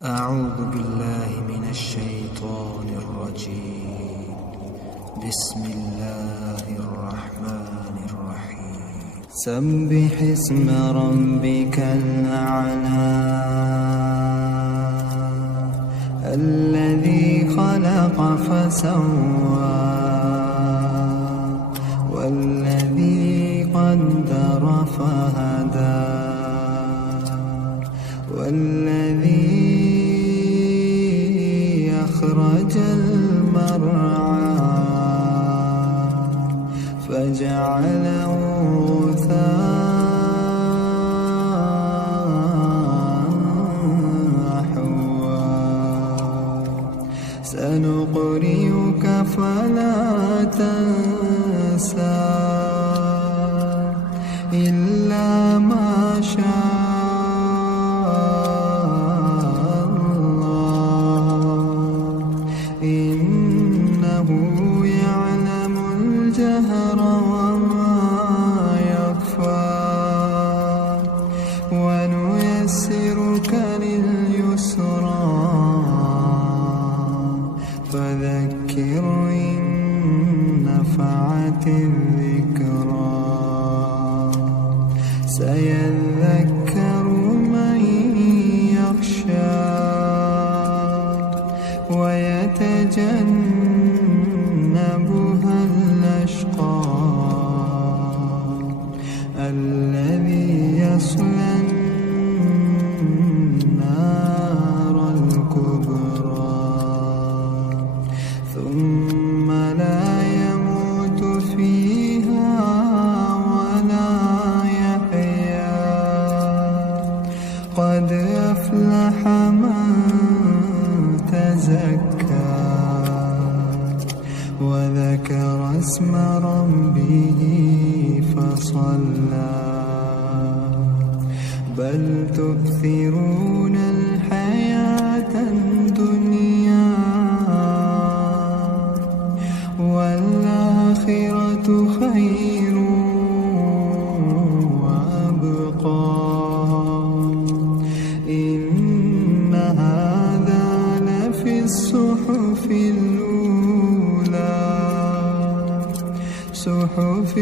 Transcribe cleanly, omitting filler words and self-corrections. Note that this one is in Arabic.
أعوذ بالله من الشيطان الرجيم. بسم الله الرحمن الرحيم. سبح اسم ربك الأعلى الذي خلق فسوى والذي قدر فهدى والذي أخرج المرعى فجعله غثاء أحوى سنقرئك فلا تنسى إلا ما شاء إنه يعلم الجهر وما يخفى ونيسرك لليسرى فذكر إن نفعت الذكرى سيذكر من يخشى ويتجنبها الأشقى الذي يصلى النار الكبرى ثم لا يموت فيها ولا يحيا قد أفلح من تزكى وذكر اسم ربه فصلى بل تؤثرون الحياة الدنيا والآخرة خير وأبقى إن هذا لفي الصحف الأولى صحف